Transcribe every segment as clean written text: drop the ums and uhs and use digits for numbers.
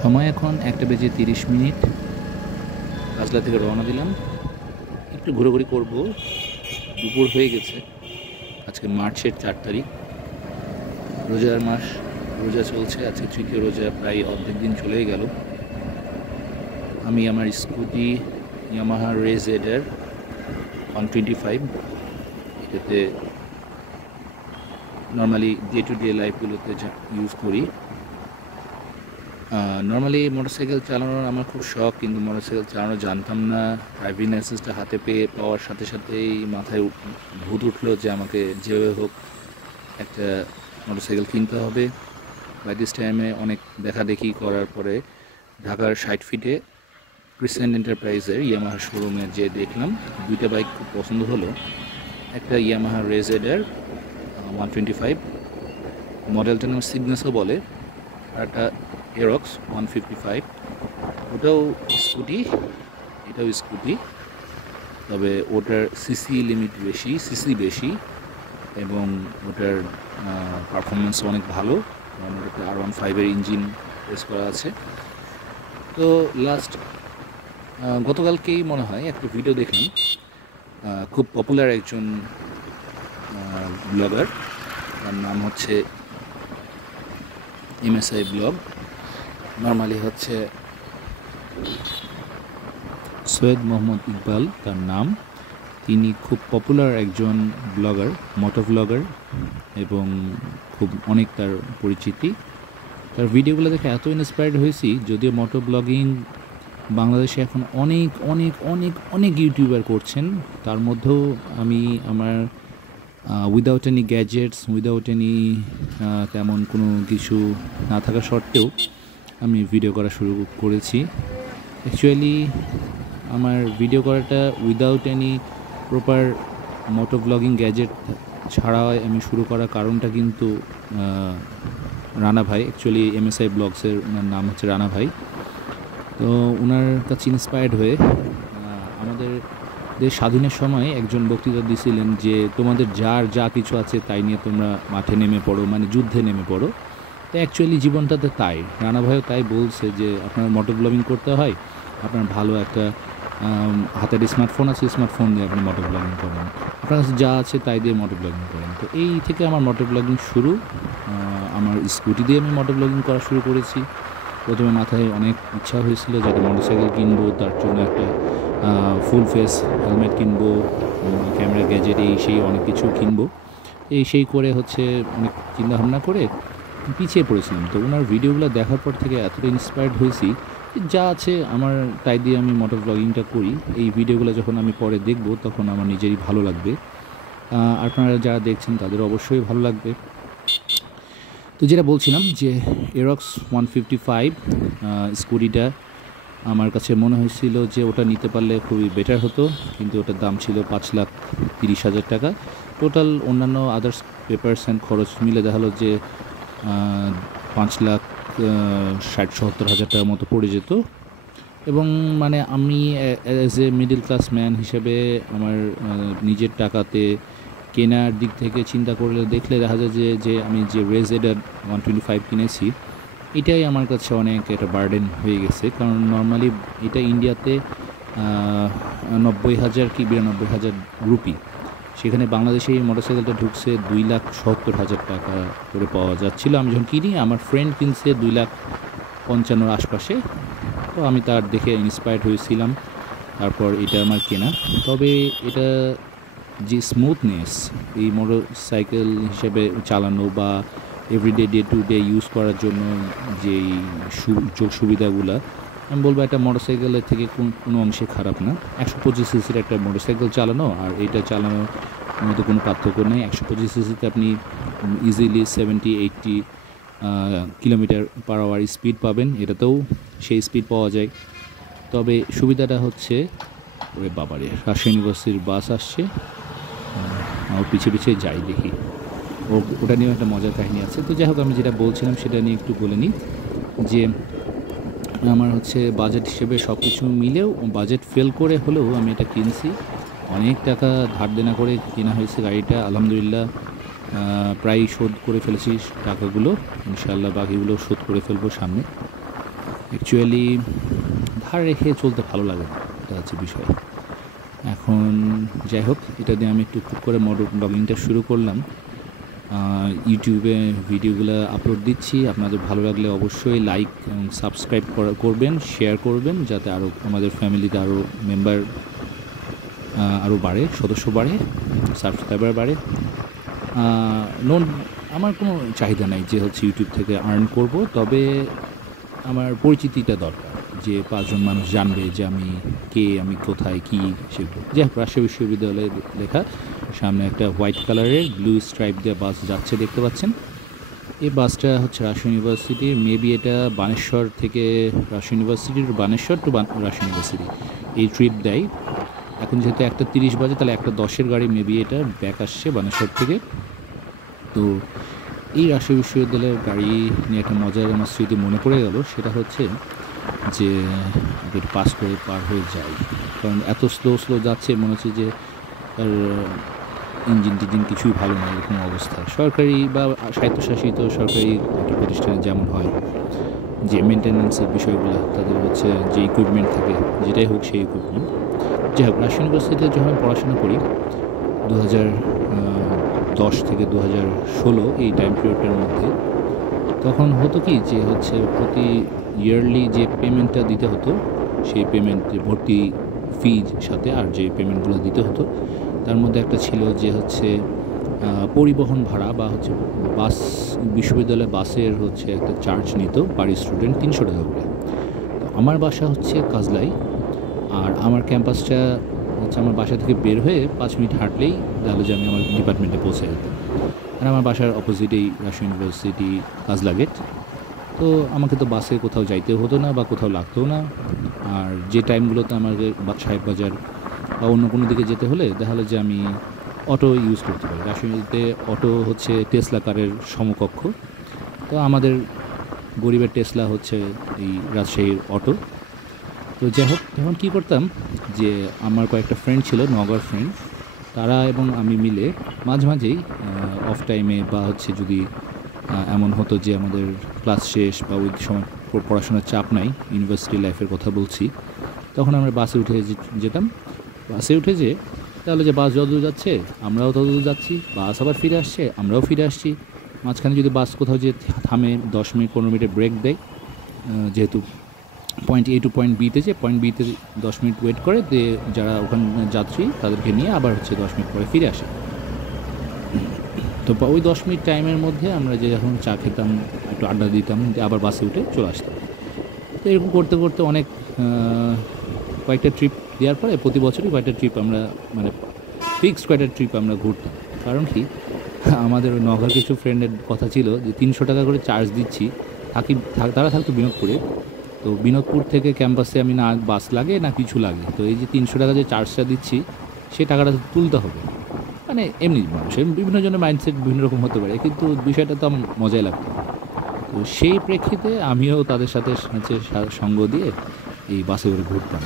সময় এখন 1:30 কাজলা থেকে রওনা দিলাম। একটু ঘোরাঘুরি করব, দুপুর হয়ে গেছে। আজকে মার্চের 4 তারিখ, রোজার মাস, রোজা চলছে। আজকে তৃতীয় রোজা, প্রায় অর্ধেক দিন চলেই গেল। আমি আমার স্কুটি ইয়ামাহা রেজেডার 125, এটাতে নর্মালি ডে টু ডে লাইফগুলোতে ইউজ করি। নর্মালি মোটরসাইকেল চালানোর আমার খুব শখ, কিন্তু মোটরসাইকেল চালানো জানতাম না। ড্রাইভিং লাইসেন্সটা হাতে পাওয়ার সাথে সাথেই মাথায় ভূত উঠলো যে আমাকে যেভাবে হোক একটা মোটরসাইকেল কিনতে হবে। বাই দিস টাইমে অনেক দেখাদেখি করার পরে ঢাকার 60 ফিটে ক্রিসেন্ট এন্টারপ্রাইজের ইয়ামাহা শোরুমে যে দেখলাম, দুইটা বাইক খুব পছন্দ হলো। একটা ইয়ামাহা রেজেডার 125, মডেলটার নাম সিগনেসও বলে, আর একটা এরক্স 155, ওটাও স্কুটি, এটাও স্কুটি, তবে ওটার সিসি লিমিট বেশি, সিসি বেশি, এবং ওটার পারফরমেন্স অনেক ভালো, কারণ ওটাতে R15-এর ইঞ্জিন ইউজ করা আছে। তো গতকালকেই মনে হয় একটা ভিডিও দেখলাম, খুব পপুলার একজন ব্লগার, তার নাম হচ্ছে MSI ব্লগ, নর্মালি হচ্ছে সৈয়দ মোহাম্মদ ইকবাল তার নাম। তিনি খুব পপুলার একজন ব্লগার, মোটো ব্লগার, এবং খুব অনেক তার পরিচিতি। তার ভিডিওগুলো দেখে এত ইন্সপায়ার্ড হয়েছি, যদিও মোটো ব্লগিং বাংলাদেশে এখন অনেক অনেক অনেক অনেক ইউটিউবার করছেন, তার মধ্যেও আমি আমার without any gadgets, without any তেমন কোনো কিছু না থাকা সত্ত্বেও আমি ভিডিও করা শুরু করেছি। অ্যাকচুয়ালি আমার ভিডিও করাটা উইদাউট এনি প্রপার মোটো ব্লগিং গ্যাজেট ছাড়াও আমি শুরু করার কারণটা কিন্তু রানা ভাই, অ্যাকচুয়ালি MSI ব্লগসের ওনার নাম হচ্ছে রানা ভাই। তো ওনার কাছে ইন্সপায়ার্ড হয়ে আমাদের দেশ স্বাধীনের সময় একজন বক্তৃতা দিয়েছিলেন যে তোমাদের যা কিছু আছে তাই নিয়ে তোমরা মাঠে নেমে পড়ো, মানে যুদ্ধে নেমে পড়ো। তো অ্যাকচুয়ালি জীবনটাতে তাই, রানা ভাইও তাই বলছে যে আপনার মোটো ব্লগিং করতে হয়, আপনার ভালো একটা হাতের স্মার্টফোন আছে, স্মার্টফোন দিয়ে আপনি মোটো ব্লগিং করেন, আপনার কাছে যা আছে তাই দিয়ে মোটো ব্লগিং করেন। তো এই থেকে আমার মোটো ব্লগিং শুরু। আমার স্কুটি দিয়ে আমি মোটো ব্লগিং করা শুরু করেছি। প্রথমে মাথায় অনেক ইচ্ছা হয়েছিল যে একটা মোটরসাইকেল কিনবো, তার জন্য একটা ফুল ফেস হেলমেট কিনবো, ক্যামেরা গ্যাজেট, এই সেই অনেক কিছু কিনবো, এই সেই করে হচ্ছে অনেক চিন্তাভাবনা করে পিছিয়ে পড়েছিলাম। তো ওনার ভিডিওগুলো দেখার পর থেকে এতটা ইন্সপায়ার্ড হয়েছি, যা আছে আমার তাই দিয়ে আমি মোটর ব্লগিংটা করি। এই ভিডিওগুলো যখন আমি পরে দেখব তখন আমার নিজেরই ভালো লাগবে, আপনারা যারা দেখছেন তাদের অবশ্যই ভালো লাগবে। তো যেটা বলছিলাম যে এরক্স 155 স্কুটিটা আমার কাছে মনে হয়েছিল যে ওটা নিতে পারলে খুবই বেটার হতো, কিন্তু ওটার দাম ছিল 5,30,000 টাকা। টোটাল অন্যান্য আদার্স পেপারস অ্যান্ড খরচ মিলে দেখালো যে 5,60,000-70,000 টাকার মতো পড়ে যেত। এবং মানে আমি as a middle class man হিসেবে আমার নিজের টাকাতে কেনার দিক থেকে চিন্তা করলে দেখলে দেখা যায় যে আমি যে রেজেডার 125 কিনেছি, এটাই আমার কাছে অনেক একটা বার্ডেন হয়ে গেছে। কারণ নর্মালি এটা ইন্ডিয়াতে 90,000 কি 92,000 রুপি, সেখানে বাংলাদেশে এই মোটরসাইকেলটা ঢুকছে 2,70,000 টাকা করে পাওয়া যাচ্ছিলো। আমি যখন কিনি, আমার ফ্রেন্ড কিনছে 2,55,000 আশপাশে। তো আমি তার দেখে ইন্সপায়ার্ড হয়েছিলাম, তারপর এটা আমার কেনা। তবে এটা যে স্মুথনেস এই মোটর সাইকেল হিসেবে চালানো বা everyday day to day use করার জন্য যেই সুযোগ সুবিধাগুলো, আমি বলবো একটা মোটরসাইকেলের থেকে কোনো অংশে খারাপ না। 125 সিসির একটা মোটরসাইকেল চালানো আর এইটা চালানোর মধ্যে কোনো পার্থক্য নেই। 125 সিসিতে আপনি easily 70-80 kilometre per hour speed পাবেন, এটাতেও সেই স্পিড পাওয়া যায়। তবে সুবিধাটা হচ্ছে, ওরে বাবারে রাজশাহী ইউনিভার্সিটির বাস আসছে, আমার পিছিয়ে পিছিয়ে যাই দেখি, ওটা নিয়েও একটা মজার কাহিনী আছে। তো যাই হোক, আমি যেটা বলছিলাম সেটা নিয়ে একটু বলে নিই যে আমার হচ্ছে বাজেট হিসেবে সব কিছু মিলেও বাজেট ফেল করে হলেও আমি এটা কিনছি। অনেক টাকা ধার দেনা করে কেনা হয়েছে গাড়িটা, আলহামদুলিল্লাহ প্রায় শোধ করে ফেলেছি টাকাগুলো, ইনশাআল্লাহ বাকিগুলো শোধ করে ফেলবো সামনে। অ্যাকচুয়ালি ধার রেখে চলতে ভালো লাগে না, এটা হচ্ছে বিষয়। এখন যাই হোক, এটা দিয়ে আমি একটু করে ব্লগিংটা শুরু করলাম। ইউটিউবে ভিডিওগুলো আপলোড দিচ্ছি। আপনাদের ভালো লাগলে অবশ্যই লাইক এবং সাবস্ক্রাইব করবেন, শেয়ার করবেন, যাতে আরও আমাদের ফ্যামিলিতে আরও মেম্বার আরও বাড়ে, সদস্য বাড়ে, সাবস্ক্রাইবার বাড়ে। আমার কোনো চাহিদা নাই যে হচ্ছে ইউটিউব থেকে আর্ন করব, তবে আমার পরিচিতিটা দরকার, যে 5 জন মানুষ জানবে যে আমি কে, আমি কোথায়, কী, সেগুলো। যাই হোক, রাজশাহী বিশ্ববিদ্যালয়ে লেখা, সামনে একটা হোয়াইট কালারের ব্লু স্ট্রাইপ দিয়ে বাস যাচ্ছে, দেখতে পাচ্ছেন। এই বাসটা হচ্ছে রাজশাহী ইউনিভার্সিটির, মেবি এটা বানেশ্বর থেকে রাজশাহী ইউনিভার্সিটির, বানেশ্বর টু রাজশাহী ইউনিভার্সিটি এই ট্রিপ দেয়। এখন যেহেতু 1:30 বাজে, তাহলে 1:10-এর গাড়ি মেবি এটা ব্যাক আসছে বানেশ্বর থেকে। তো এই রাজশাহী বিশ্ববিদ্যালয়ের গাড়ি নিয়ে একটা মজার আমার স্মৃতি মনে পড়ে গেল। সেটা হচ্ছে যে পাস করে পার হয়ে যায়, কারণ এত স্লো যাচ্ছে, মনে হচ্ছে যে তার ইঞ্জিন টিঞ্জিন কিছুই ভালো নয়, এরকম অবস্থা। সরকারি বা স্বায়ত্তশাসিত সরকারি একটা প্রতিষ্ঠানে যেমন হয় যে মেনটেন্যান্সের বিষয়গুলো, তাদের হচ্ছে যে ইকুইপমেন্ট থাকে, যেটাই হোক সেই ইকুইপমেন্ট। যাই হোক, রাজশাহী ইউনিভার্সিটিতে যখন পড়াশোনা করি 2010 থেকে 2016 এই টাইম পিরিয়ডটার মধ্যে, তখন হতো কি যে হচ্ছে প্রতি ইয়ারলি যে পেমেন্টটা দিতে হতো, সেই পেমেন্ট, ভর্তি ফিজ সাথে আর যে পেমেন্টগুলো দিতে হতো, তার মধ্যে একটা ছিল যে হচ্ছে পরিবহন ভাড়া বা হচ্ছে বাস, বিশ্ববিদ্যালয় বাসের হচ্ছে একটা চার্জ নিত পার স্টুডেন্ট 300 টাকা করে। তো আমার বাসা হচ্ছে কাজলাই, আর আমার ক্যাম্পাসটা হচ্ছে আমার বাসা থেকে বের হয়ে 5 মিনিট হাঁটলেই তাহলে যে আমি আমার ডিপার্টমেন্টে পৌঁছে যেতাম। আর আমার বাসার অপোজিটেই রাজশাহী ইউনিভার্সিটি কাজলা গেট। তো আমাকে তো বাসে কোথাও যাইতে হতো না বা কোথাও লাগতেও না। আর যে টাইমগুলোতে আমাকে সাহেব বাজার বা অন্য কোনো দিকে যেতে হলে দেখা হলো যে আমি অটো ইউজ করতে পারি। রাজশাহীতে অটো হচ্ছে টেসলা কারের সমকক্ষ। তো আমাদের গরিবের টেসলা হচ্ছে এই রাজশাহীর অটো। তো যাই হোক, তখন কী করতাম যে আমার কয়েকটা ফ্রেন্ড ছিল, নগর ফ্রেন্ড, তারা এবং আমি মিলে মাঝে মাঝেই অফ টাইমে বা হচ্ছে যদি এমন হতো যে আমাদের ক্লাস শেষ বা ওই সময় পড়াশোনার চাপ নাই, ইউনিভার্সিটি লাইফের কথা বলছি, তখন আমরা বাসে উঠে যেতাম। বাসে উঠে যে তাহলে যে বাস যতদূর যাচ্ছে আমরাও ততদূর যাচ্ছি, বাস আবার ফিরে আসছে, আমরাও ফিরে আসছি। মাঝখানে যদি বাস কোথাও যে থামে 10 মিনিট 15 মিনিটের ব্রেক দেয়, যেহেতু পয়েন্ট এ টু পয়েন্ট বিতে, যে পয়েন্ট বিতে 10 মিনিট ওয়েট করে, দিয়ে যারা ওখানে যাত্রী তাদেরকে নিয়ে আবার হচ্ছে 10 মিনিট পরে ফিরে আসে। তো ওই 10 মিনিট টাইমের মধ্যে আমরা যে যখন চা খেতাম, একটু আড্ডা দিতাম, আবার বাসে উঠে চলে আসতাম। তো এরকম করতে করতে অনেক কয়েকটা ট্রিপ দেওয়ার পরে প্রতি বছরই কয়েকটা ট্রিপ আমরা, মানে ফিক্সড কয়েকটা ট্রিপ আমরা ঘুরতাম। কারণ কি, আমাদের ওই নগর কিছু ফ্রেন্ডের কথা ছিল যে 300 টাকা করে চার্জ দিচ্ছি, তারা থাকতো বিনোদপুরে। তো বিনোদপুর থেকে ক্যাম্পাসে আমি না বাস লাগে না কিছু লাগে, তো এই যে 300 টাকা যে চার্জটা দিচ্ছি, সেই টাকাটা তুলতে হবে। মানে এমনি মানুষের বিভিন্ন জনের মাইন্ডসেট বিভিন্ন রকম হতে পারে, কিন্তু বিষয়টা তো আমার মজাই লাগতো। তো সেই প্রেক্ষিতে আমিও তাদের সাথে হচ্ছে সঙ্গ দিয়ে এই বাসে করে ঘুরতাম।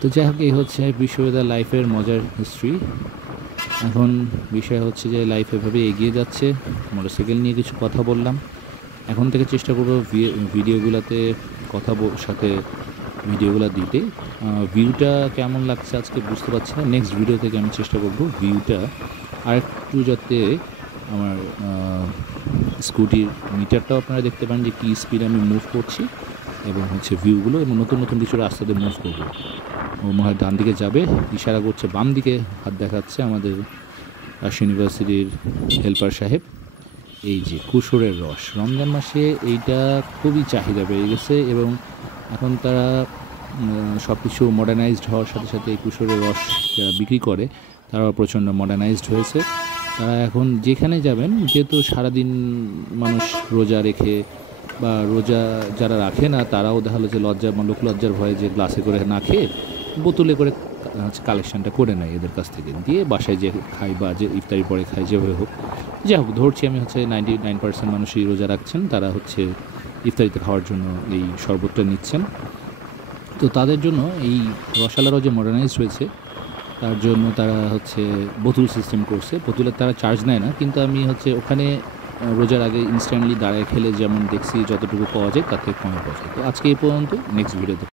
তো যাই হোক, এই হচ্ছে বিশ্ববিদ্যালয় লাইফের মজার হিস্ট্রি। এখন বিষয় হচ্ছে যে লাইফ এভাবে এগিয়ে যাচ্ছে। মোটরসাইকেল নিয়ে কিছু কথা বললাম, এখন থেকে চেষ্টা করবো ভিডিওগুলোতে সাথে ভিডিওগুলো দিতে। ভিউটা কেমন লাগছে আজকে বুঝতে পারছি না, নেক্সট ভিডিও থেকে আমি চেষ্টা করবো ভিউটা আর একটু, যাতে আমার স্কুটির মিটারটাও আপনারা দেখতে পান যে কী স্পিড আমি মুভ করছি, এবং হচ্ছে ভিউগুলো, এবং নতুন নতুন কিছু রাস্তাতে মুভ করবো। ও মনে হয় ডান দিকে যাবে, ইশারা করছে, বাম দিকে হাত দেখাচ্ছে আমাদের রাজশাহী ইউনিভার্সিটির হেল্পার সাহেব। এই যে কুশোরের রস, রমজান মাসে এইটা খুবই চাহিদা বেড়ে গেছে, এবং এখন তারা সব কিছু মডার্নাইজড হওয়ার সাথে সাথে এই কুশোরের রস যারা বিক্রি করে তারাও প্রচণ্ড মডার্নাইজড হয়েছে। তারা এখন যেখানে যাবেন, যেহেতু সারাদিন মানুষ রোজা রেখে, বা রোজা যারা রাখে না তারাও দেখা হলো যে লোকলজ্জার ভয়ে যে গ্লাসে করে না খেয়ে বোতলে করে কালেকশানটা করে নেয় এদের কাছ থেকে, দিয়ে বাসায় যে খাই বা যে ইফতারি পরে খাই, যেভাবে হোক। যাই হোক, ধরছি আমি হচ্ছে 99% মানুষই রোজা রাখছেন, তারা হচ্ছে ইফতারিতে খাওয়ার জন্য এই শরবতটা নিচ্ছেন। তো তাদের জন্য এই রসালারও যে মডার্নাইজ হয়েছে, তার জন্য তারা হচ্ছে বোতল সিস্টেম করছে। বোতলের তারা চার্জ নেয় না, কিন্তু আমি হচ্ছে ওখানে রোজার আগে ইনস্ট্যান্টলি দাঁড়ায় খেলে যেমন দেখছি যতটুকু পাওয়া যায় তার থেকে কমে পাওয়া যায়। তো আজকে এই পর্যন্ত, নেক্সট ভিডিওতে